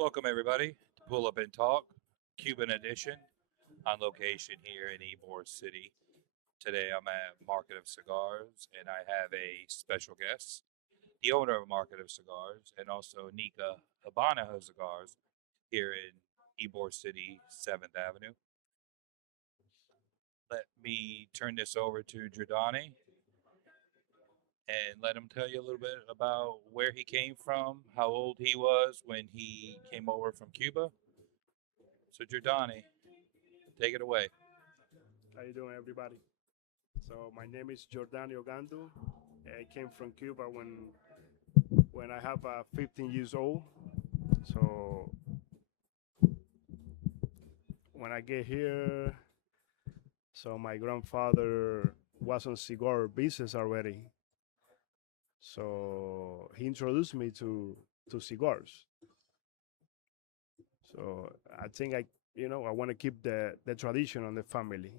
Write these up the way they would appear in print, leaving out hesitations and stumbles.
Welcome, everybody, to Pull Up and Talk, Cuban edition, on location here in Ybor City. Today I'm at Market of Cigars, and I have a special guest, the owner of Market of Cigars, and also Nika Habana Cigars here in Ybor City, 7th Avenue. Let me turn this over to Giordani and let him tell you a little bit about where he came from, how old he was when he came over from Cuba. So, Giordani, take it away. How you doing, everybody? So my name is Giordano Gandu. I came from Cuba when I have 15 years old. So when I get here, so my grandfather was on cigar business already. So he introduced me to cigars. So I think I want to keep the tradition on the family.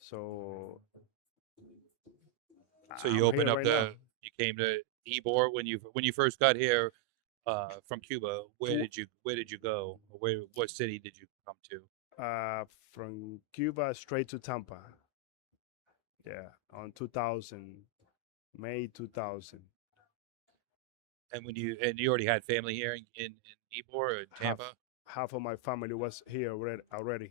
So So you I'm opened here up right now. you came to Ybor when you first got here from Cuba. To Where did you go? What city did you come to? from Cuba straight to Tampa. Yeah, on 2000, May 2000. And you already had family here in Ybor or in Half Tampa, half of my family was here already.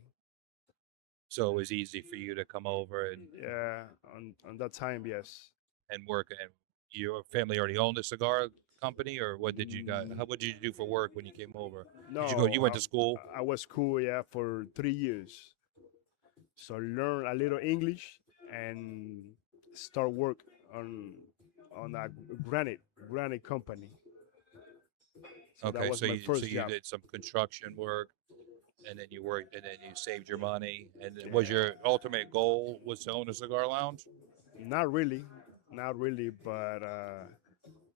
so it was easy for you to come over Yeah, on that time, yes. and work. And your family already owned a cigar company, or what did you got? Mm, What did you do for work when you came over? Did you go? You no, went to school. I was cool, yeah, for 3 years. So learn a little English and start work on on a granite company. So that Okay, was my so first you job. did some construction work, and then you worked, and then you saved your money. And was Yeah, your ultimate goal was to own a cigar lounge? not really, not really, but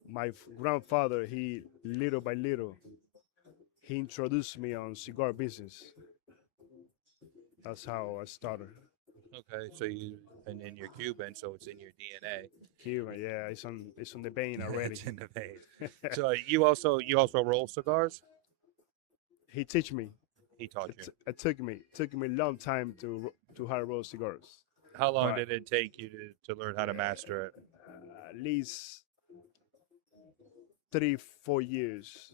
my grandfather, he little by little, he introduced me on cigar business. That's how I started. Okay, so you and then you're Cuban, so it's in your DNA. Cuba, yeah, it's on the vein already. It's in the vein. So you also roll cigars? He teach me. He taught you. It took me a long time to hard roll cigars, How long but did it take you to learn how to master it? at least 3 4 years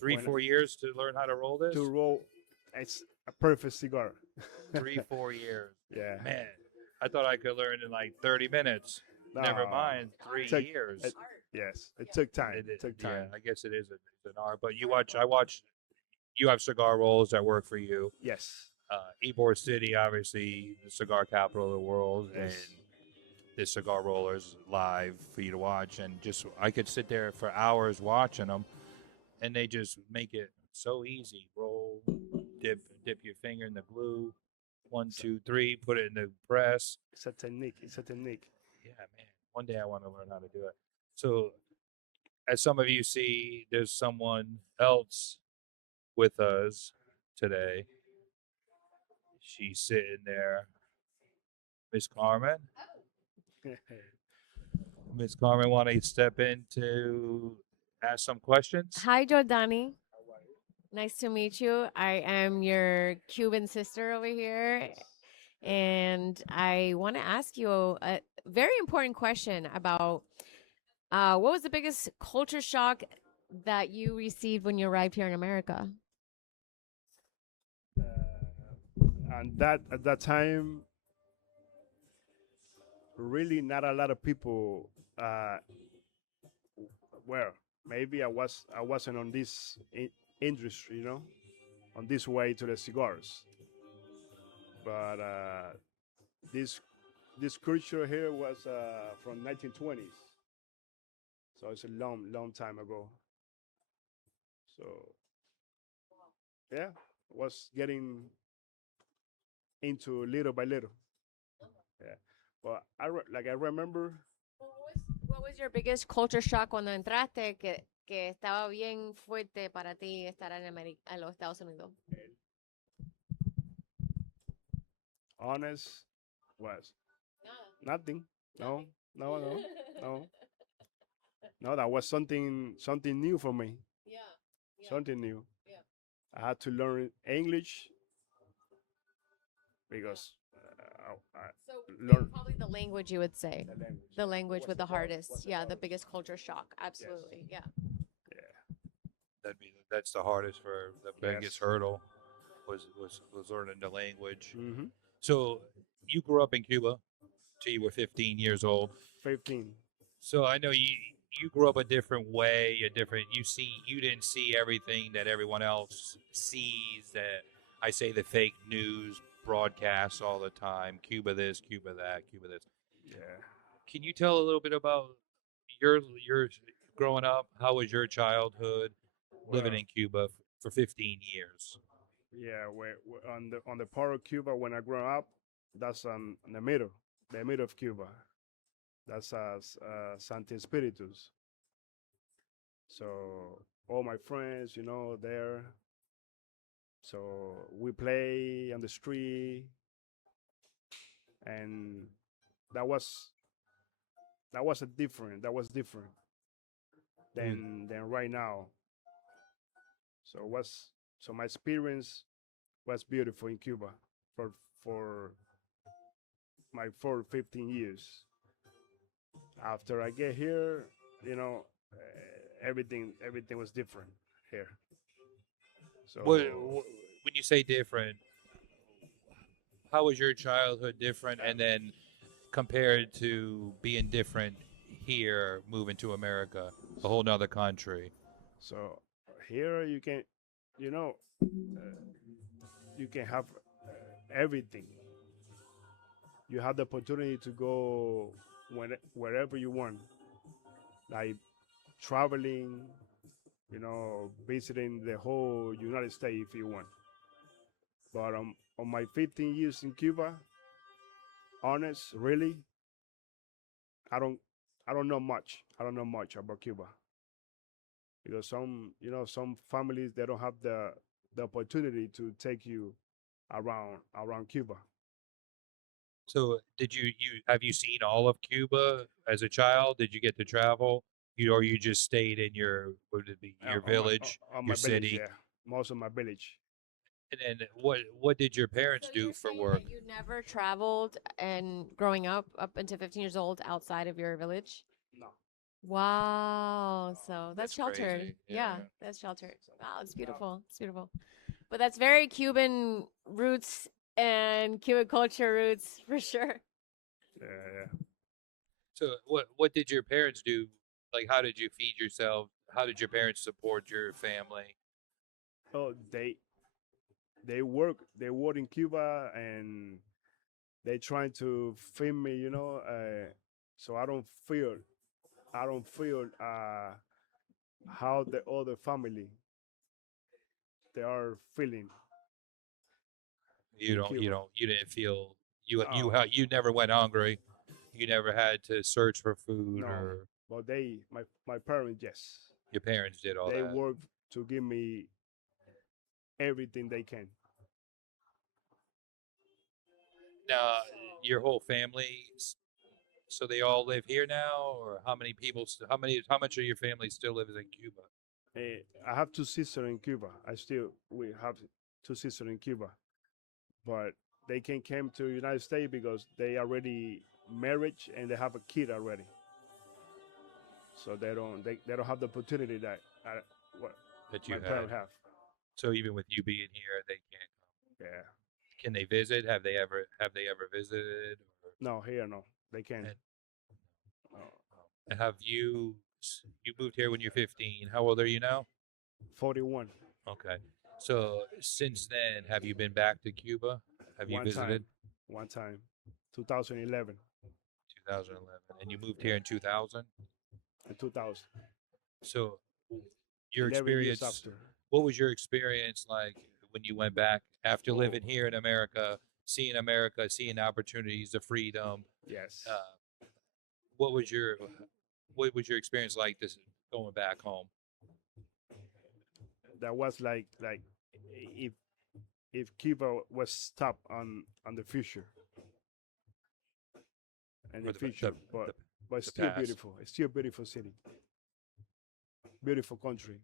Three, when 4 years to learn how to roll to this? roll. It's a perfect cigar. 3, 4 years. Yeah, Man, I thought I could learn in like 30 minutes. Never no, mind, three took years. it, yes, it took time. It, Took yeah, time. I guess it's an art. But I watch. You have cigar rollers that work for you. Yes, Ybor City, obviously, the cigar capital of the world, and yes. the cigar rollers live for you to watch. And just I could sit there for hours watching them, and they just make it so easy. Roll, dip your finger in the glue. One, It's a, two, three. Put it in the press. it's a technique. It's a technique. Yeah, man. One day I want to learn how to do it. So, as some of you see, there's someone else with us today. She's sitting there, Miss Carmen. Miss Carmen, want to step in to ask some questions? Hi, Jordani. Nice to meet you. I am your Cuban sister over here. And I want to ask you a very important question about what was the biggest culture shock that you received when you arrived here in America? And that at that time, really not a lot of people. Well, maybe I wasn't on this industry, on this way to the cigars. But this this culture here was from 1920s, so it's a long time ago. So yeah, was getting into little by little. Yeah, but I remember What was your biggest culture shock cuando entraste que estaba bien fuerte para ti estar en los Estados Unidos? honest was Nada. nothing. No, no, no, no, no. That was something new for me. Yeah. something new. I had to learn English because I So learned probably the language you would say. the language. The language with the hardest. Was the Yeah, the hardest. biggest culture shock. Absolutely. Yeah. Yeah. That's the hardest for the biggest Yes. hurdle was learning the language. Mm-hmm. So you grew up in Cuba till you were 15 years old. 15. So I know you grew up a different way, a different you didn't see everything that everyone else sees that I say the fake news broadcasts all the time. Cuba this, Cuba that, Cuba this. Yeah. Can you tell a little bit about your growing up? How was your childhood living Well, in Cuba for 15 years? yeah. On the part of Cuba when I grew up, that's in the middle of Cuba. That's Santi Espiritus. So all my friends, there. So we play on the street, and that was that was different Mm. than right now. So my experience was beautiful in Cuba for for my 15 years. After I get here, everything was different here. So When you say different, how was your childhood different, and then compared to being different here, moving to America, a whole nother country? so here you know, you can have everything. You have the opportunity to go wherever you want, like traveling, visiting the whole United States if you want. But on my 15 years in Cuba, honest, really, I don't, I don't know much. I don't know much about Cuba because some families they don't have the opportunity to take you around Cuba. So, did you have you seen all of Cuba as a child? Did you get to travel? Or you just stayed in your what would it be your On my village, on your my village, city? yeah, most of my village. And then what did your parents So do you're for saying work? that you never traveled and growing up until 15 years old outside of your village? No, Wow. So that's That's sheltered. crazy. Yeah, Yeah. that's sheltered. Wow, it's beautiful. It's beautiful. But that's very Cuban roots and Cuban culture roots for sure. yeah, yeah. So what did your parents do? Like how did you feed yourself? How did your parents support your family? Oh, they work in Cuba and they trying to feed me, so I don't feel how the other family they are feeling You in don't you Cuba. don't you didn't feel No, you never went hungry. You never had to search for food no, or but my parents, yes, your parents did all they that. work to give me everything they can. Now, your whole family, so they all live here now, or how many people? How much of your family still lives in Cuba? I have two sisters in Cuba. We have two sisters in Cuba, but they can come to United States because they already married and they have a kid already. So they don't have the opportunity that what That my you had. parents have. So even with you being here, they can't. Yeah. Can they visit? Have they ever visited? Or, No, here no, they can. and, Uh, and have you moved here when you're 15? How old are you now? 41 Okay. So since then, have you been back to Cuba? Have you one time, visited one time, 2011 2011? And you moved here in 2000? and 2000, So your 11 years experience, after. what was your experience like when you went back after Oh, living here in America, seeing opportunities, the freedom? yes, Uh, what was your what was your experience like this going back home? that was like if Cuba was stopped on the future and Or the future, but the, but the still past? beautiful. It's still a beautiful city, beautiful country.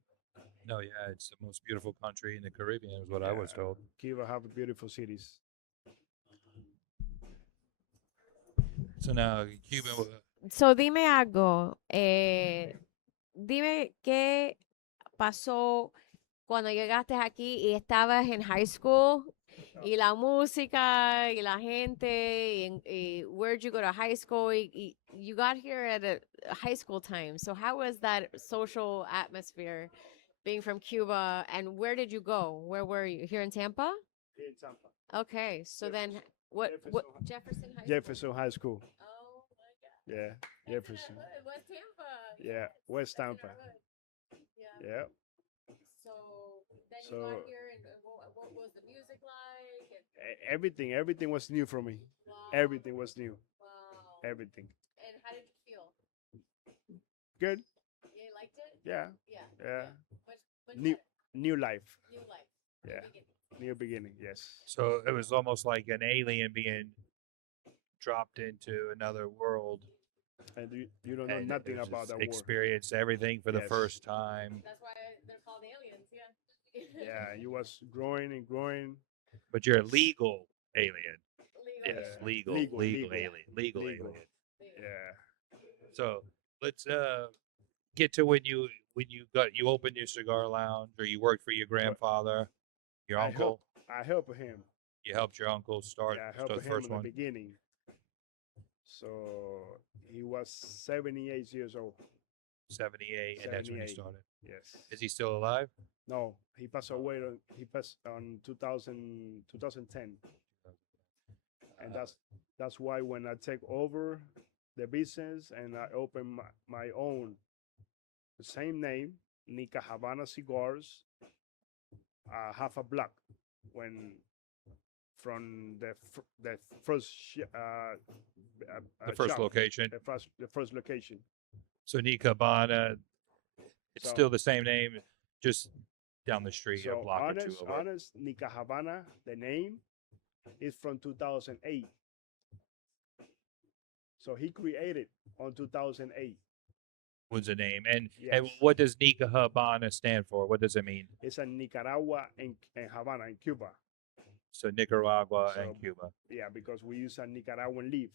No, yeah, it's the most beautiful country in the Caribbean, is what I was Yeah. told. Cuba have beautiful cities. So now, Cuban, So dime algo. Dime qué pasó cuando llegaste aquí y estabas en high school y la música y la gente y where'd you go to high school y you got here at a high school time, so how was that social atmosphere being from Cuba, and where did you go? Where were you? Here in Tampa? In Tampa. Okay, so then what Jefferson High School? Jefferson High School. Oh my god. Yeah, Jefferson. West Tampa. Yeah, West Tampa. Yeah. Yeah. So then you So got here, and what was the music like? And, everything was new for me. wow. Everything was new. Wow. Everything. And how did you feel? Good. Yeah, you liked it? Yeah. Yeah. Yeah. Much New better. new life. New life. Yeah. New beginning. New beginning. Yes. so it was almost like an alien being dropped into another world. And you don't know And nothing just about that world. experience everything for the Yes. first time. That's why they're called aliens. Yeah. Yeah, you was growing and growing. But you're a legal alien. Legal. Yes, Yeah. legal Legal. alien. Legal Legal. alien. Yeah. So let's get to when you opened your cigar lounge, or you worked for your grandfather, your uncle. I helped him. You helped your uncle start, Yeah, I start helped the him first in the one. beginning. So he was 78 years old. 78, and that's when you 78. started. Yes. Is he still alive? No, he passed away. He passed on 2010, and that's why when I take over the business and I open my own, the same name, Nica Havana Cigars, half a block when from the first The first shop, location. the first location. So Nica Habana, it's So- still the same name, just down the street, a So block or two away. honest Nica Havana, the name is from 2008. So he created on 2008. Was the name, and Yes. what does Nica Habana stand for? What does it mean? It's in Nicaragua and Havana in Cuba. So Nicaragua So- and Cuba. Yeah, because we use a Nicaraguan leaf,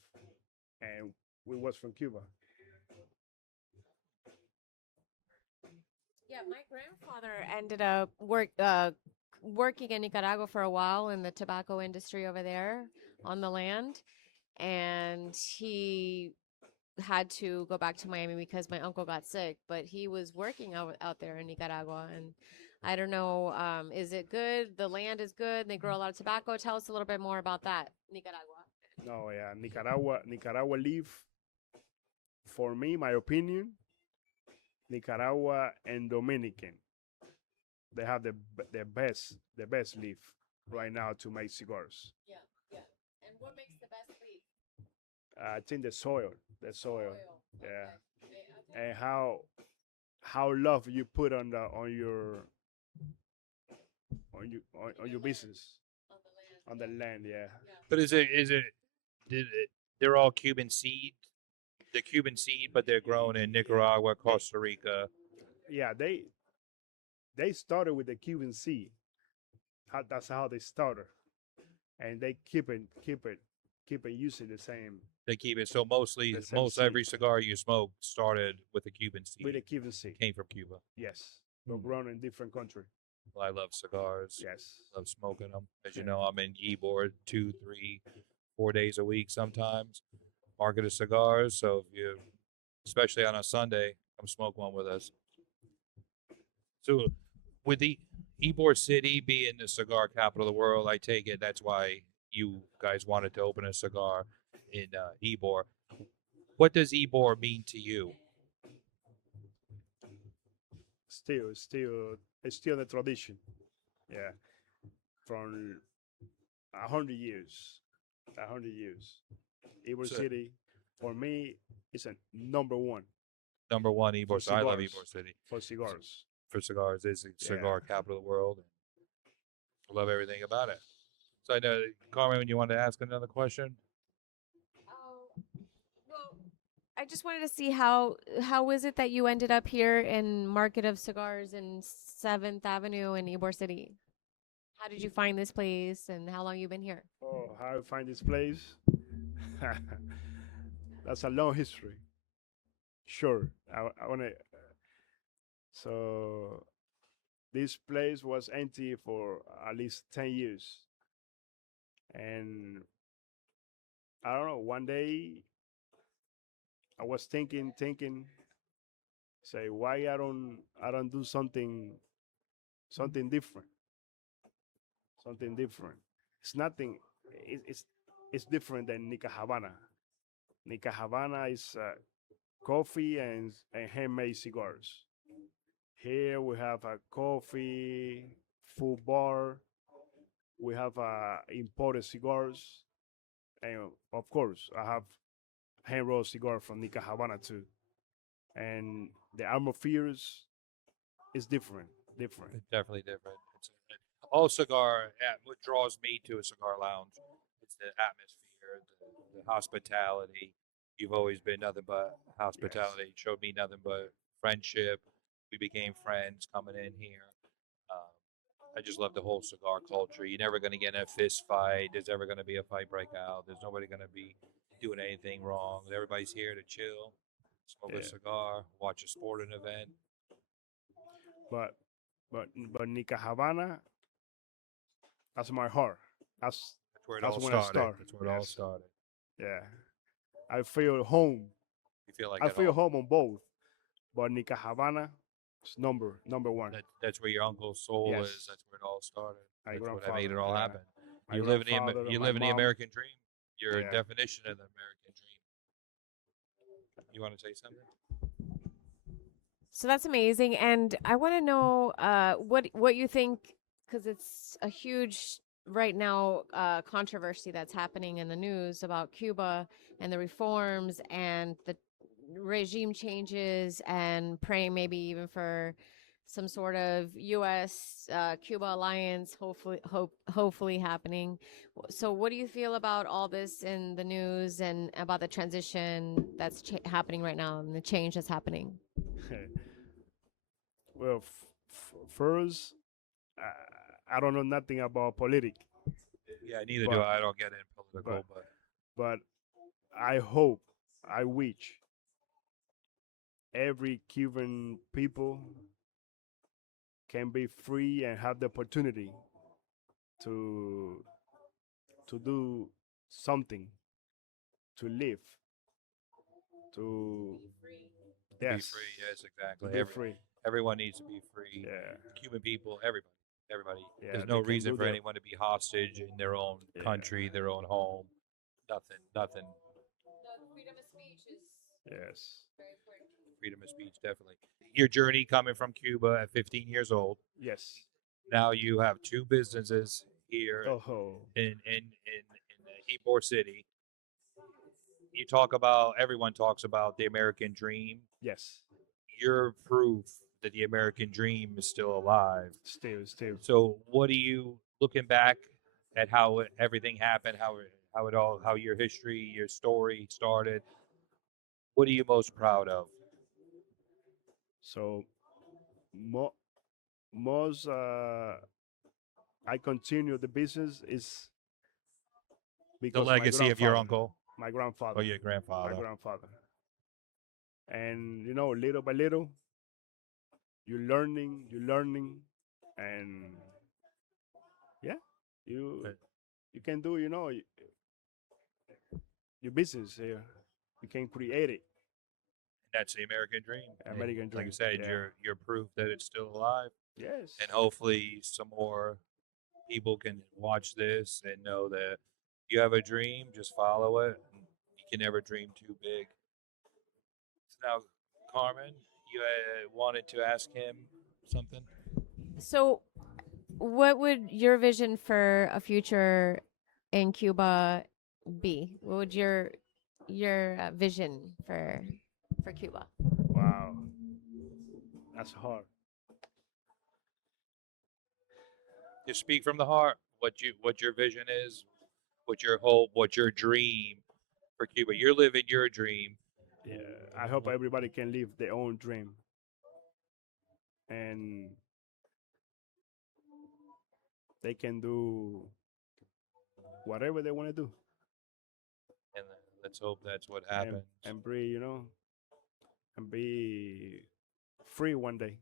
and we was from Cuba. Yeah, my grandfather ended up working in Nicaragua for a while in the tobacco industry over there on the land, and he had to go back to Miami because my uncle got sick. But he was working out there in Nicaragua, and I don't know, is it good? The land is good. They grow a lot of tobacco. Tell us a little bit more about that, Nicaragua. No, yeah, Nicaragua leaf. For me, my opinion, Nicaragua and Dominican, they have the best leaf right now to make cigars. Yeah, yeah. And what makes the best leaf? I think the soil, yeah, Okay. and how love you put on your business on the land, yeah. But is it they're all Cuban seed? The Cuban seed, but they're grown in Nicaragua, Costa Rica. Yeah, they started with the Cuban seed. That's how they started, and they keep it using the same They keep it so mostly The same most seed. every cigar you smoke started with a Cuban seed. with the Cuban seed. Came from Cuba. Yes, but grown in different country. Well, I love cigars. Yes. Love smoking them. As you know, I'm in Ybor 2, 3, 4 days a week sometimes. Market of cigars. So if you, especially on a Sunday, come smoke one with us. So with the Ybor City being the cigar capital of the world, I take it that's why you guys wanted to open a cigar in Ybor. What does Ybor mean to you? It's still the tradition. Yeah, from 100 years. Ybor So- City, for me, is a number one Number one, Ybor. For So I love cigars. Ybor City. for cigars. For cigars, it's the cigar capital of the world. I love everything about it. So I know, Carmen, you wanted to ask another question? Oh, well, I just wanted to see how is it that you ended up here in Market of Cigars in 7th Avenue in Ybor City? How did you find this place and how long you been here? Oh, how I find this place? That's a long history. Sure, I want to. So this place was empty for at least 10 years, and I don't know. One day I was thinking, say why I don't do something different, something different. It's nothing. It's different than Nica Havana. Nica Havana is coffee and handmade cigars. Here we have a coffee, full bar. We have imported cigars, and of course, I have hand rolled cigar from Nica Havana too. And the atmospheres is different. It's definitely different. All cigar. What draws me to a cigar lounge? It's the atmosphere, the hospitality. You've always been nothing but hospitality. Showed me nothing but friendship. We became friends coming in here. Um, I just love the whole cigar culture. You're never going to get in a fist fight. There's ever going to be a fight break out. There's nobody going to be doing anything wrong. Everybody's here to chill, smoke a Yeah, cigar, watch a sporting event. but but Nica Havana, that's my heart. That's That's where it that's all when I started. start. That's where it all Yes, started. yeah. I feel home. You feel like I at feel home. home on both, but Nica Havana is number one. That's where your uncle's soul is. Yes, That's where it all started. my That's what made grandfather. it all Yeah, happen. my You live in grandfather and you my live in the mom. American dream. You're a Yeah. definition of the American dream. You want to say something? So that's amazing, and I want to know what you think because it's a huge right now controversy that's happening in the news about Cuba and the reforms and the regime changes and praying maybe even for some sort of U.S. Cuba alliance, hopefully happening. So, what do you feel about all this in the news and about the transition that's happening right now and the change that's happening? Well, first, I don't know nothing about politics, Yeah, neither do but I. I don't get in but political, but but I hope, I wish every Cuban people can be free and have the opportunity to do something, to live, to to be yes, free, yes, to exactly. be free. Everyone needs to be free. Yeah, Cuban people, everybody. yeah, There's no they can reason do for their anyone to be hostage in their own yeah, country, their own home. Nothing. Freedom of speech is yes, very important. Freedom of speech, definitely. Your journey coming from Cuba at 15 years old. yes. Now you have two businesses here Oh, in Ybor City. You talk about everyone talks about the American dream. yes. You're proof that the American dream is still alive. Still. So, what do you looking back at how everything happened, how your history, your story started? What are you most proud of? So, most I continue the business is The because legacy of your uncle my or grandfather, your my grandfather. grandfather, and little by little, you're learning, and yeah, you But you can do your business here. You can create it, that's the American dream. And American like I dream. said, Yeah. you're proof that it's still alive. Yes. And hopefully, some more people can watch this and know that you have a dream, just follow it. And you can never dream too big. So now, Carmen, you wanted to ask him something. So, what would your vision for a future in Cuba be? What would your vision for Cuba? Wow, that's hard. Just speak from the heart. What your vision is, what your hope, what your dream for Cuba. You're living your dream. Yeah, I hope everybody can live their own dream and they can do whatever they want to do And let's hope that's what and happens. and be, you know, and be free one day.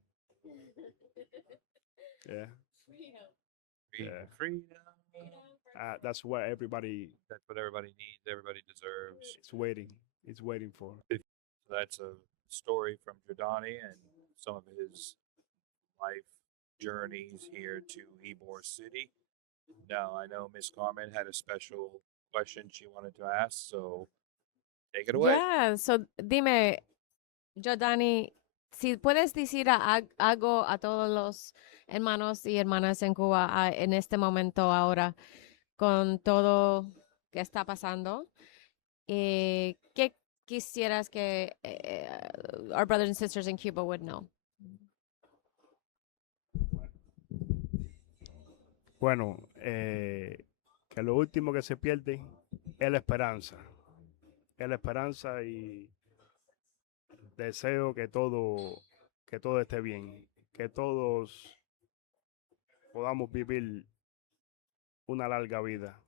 Yeah, yeah. Freedom. That's what everybody That's what everybody needs. Everybody deserves. is waiting. Is waiting for. So that's a story from Giordani and some of his life journeys here to Ybor City. Now, I know Miss Carmen had a special question she wanted to ask, so take it away. Yeah, so dime, Jordani, si puedes decir algo a todos los hermanos y hermanas en Cuba en este momento ahora, con todo que está pasando, ¿qué quisieras que our brothers and sisters in Cuba would know? Bueno, que lo último que se pierde es la esperanza. Es la esperanza y deseo que todo esté bien, que todos podamos vivir una larga vida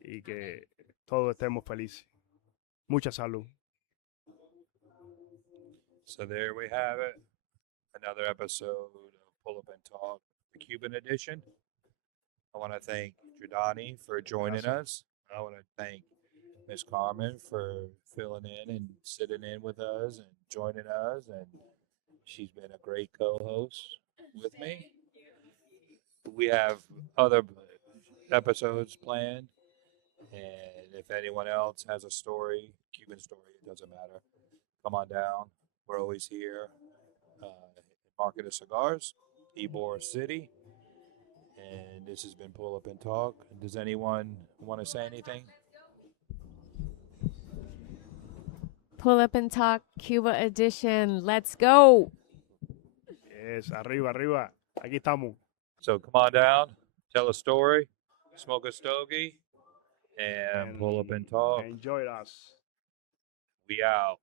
y que todos estemos felices. Mucha salud. So there we have it. Another episode of Pull Up and Talk, the Cuban edition. I want to thank Giordani for joining us. I want to thank Miss Carmen for filling in and sitting in with us and joining us. And she's been a great co-host with me. We have other episodes planned. And if anyone else has a story, Cuban story, it doesn't matter. Come on down. We're always here. Market of Cigars, Ybor City. And this has been Pull Up and Talk. Does anyone want to say anything? Pull Up and Talk Cuba edition. Let's go. Yes, arriba, arriba. Aquí estamos. So come on down, tell a story, smoke a stogie, and pull up and talk. Enjoy us. We out.